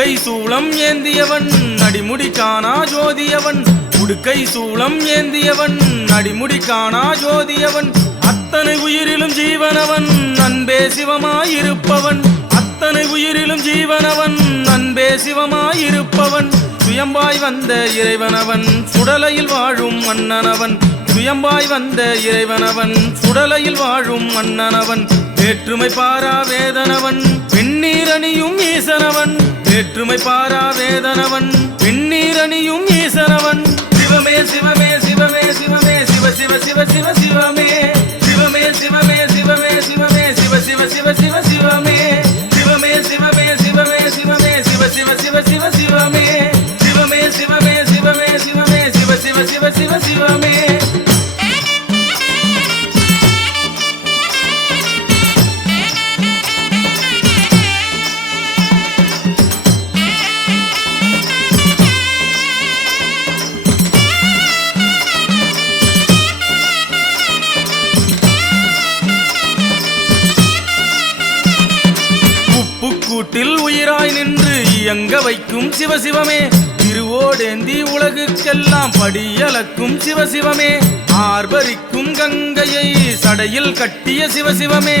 உடுக்கை சூளம் ஏந்தியவன் அடிமுடி காணா ஜோதியவன். உடுக்கை சூளம் ஏந்தியவன் அடிமுடி காணா ஜோதியவன். அத்தனை உயிரிலும் ஜீவனவன் அன்பே சிவமாயிருப்பவன். அத்தனை உயிரிலும் ஜீவனவன் அன்பே சிவமாயிருப்பவன். சுயம்பாய் வந்த இறைவனவன் சுடலையில் வாழும் மன்னனவன். சுயம்பாய் வந்த இறைவனவன் சுடலையில் வாழும் மன்னனவன் வேற்றுமை பாரா வேதனவன் பின்னீரணியும் ஈசனவன். வேற்றுமை பாரா வேதனவன் பின்னீரணியும் ஈசனவன். சிவமே சிவமே சிவமே சிவமே சிவ சிவ சிவ சிவ சிவமே. சிவமே சிவமே சிவமே சிவமே சிவ சிவ சிவ சிவ சிவமே கூட்டில் உயிராய் நின்று இயங்க வைக்கும் சிவசிவமே திருவோடேந்தி உலகுக்கெல்லாம் படியலக்கும் சிவசிவமே ஆர்ப்பரிக்கும் கங்கையை சடையில் கட்டிய சிவசிவமே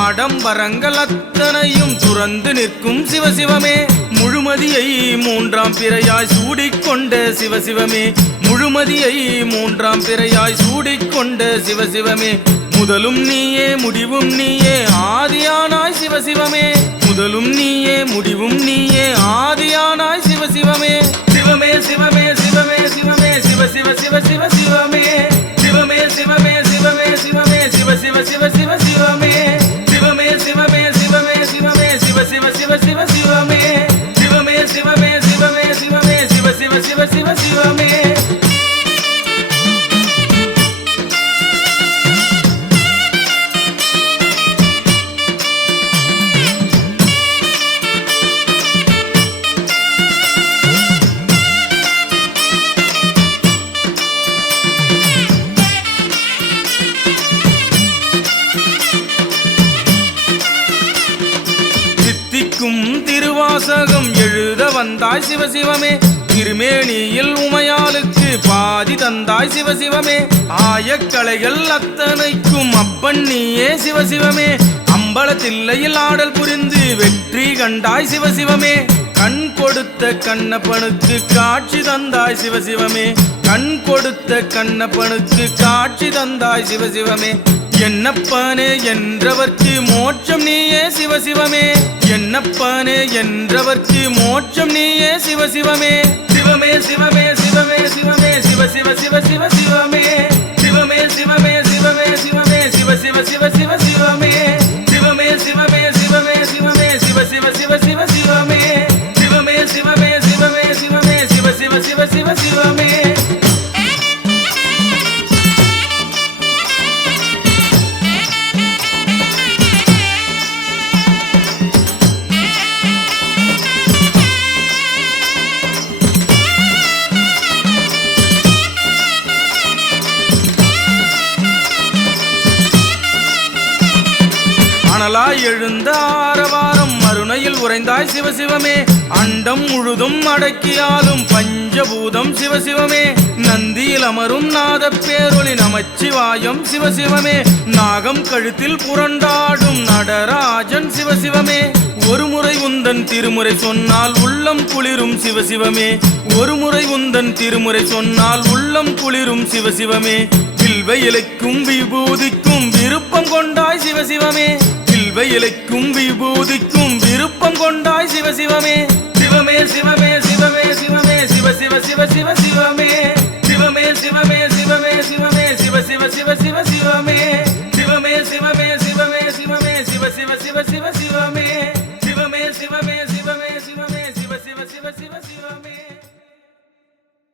ஆடம்பரங்கள் அத்தனையும் துறந்து நிற்கும் சிவசிவமே முழுமதியை மூன்றாம் பிறையாய் சூடிக்கொண்ட சிவசிவமே முழுமதியை மூன்றாம் பிறையாய் சூடிக்கொண்ட சிவசிவமே முதலும் நீயே முடிவும் நீயே ஆதியானாய் சிவசிவமே முதலும் நீயே முடிவும் நீயே ஆதியானாய் சித்திக்கும் திருவாசகம் எழுத வந்தாய் சிவசிவமே திருமேனியில் உமையாளுக்கு பாதி தந்தாய் சிவசிவமே ஆயக்கலைகள் அத்தனைக்கும் அப்பன் நீயே சிவசிவமே அம்பலத்தில்லையில் ஆடல் புரிந்து வெற்றி கண்டாய் சிவசிவமே கண் கொடுத்த கண்ணப்பனுக்கு காட்சி தந்தாய் சிவசிவமே கண் கொடுத்த கண்ணப்பனுக்கு காட்சி தந்தாய் சிவசிவமே என்னப்பானே என்றவர்க்கு மோட்சம் நீயே சிவசிவமே என்னப்பானே என்றவர்க்கு மோட்சம் நீயே சிவசிவமே சிவமே சிவமே சிவமே சிவமே சிவ சிவ சிவ சிவ சிவமே. சிவமே சிவமே சிவமே சிவமே சிவ சிவ சிவ சிவ சிவமே. அனலாய் எழுந்த ஆரவாரம் மறுணையில் உறைந்தாய் சிவசிவமே. அண்டம் முழுதும் அடக்கியாலும் பஞ்சபூதம் சிவசிவமே. நந்தியில் அமரும் நாத பேரொளி நமச்சிவாயம் சிவசிவமே. நாகம் கழுத்தில் புரண்டாடும் நடராஜன் சிவசிவமே. ஒரு முறை உந்தன் திருமுறை சொன்னால் உள்ளம் குளிரும் சிவசிவமே. ஒரு முறை உந்தன் திருமுறை சொன்னால் உள்ளம் குளிரும் சிவசிவமே. வில்வ இலைக்கும் விபூதிக்கும் விருப்பம் கொண்டாய் சிவசிவமே. வில்வ விபூதிக்கும் விருப்பம் கொண்டாய் சிவசிவமே சிவமே சிவமே சிவமே சிவமே சிவ சிவ சிவ சிவ சிவமே.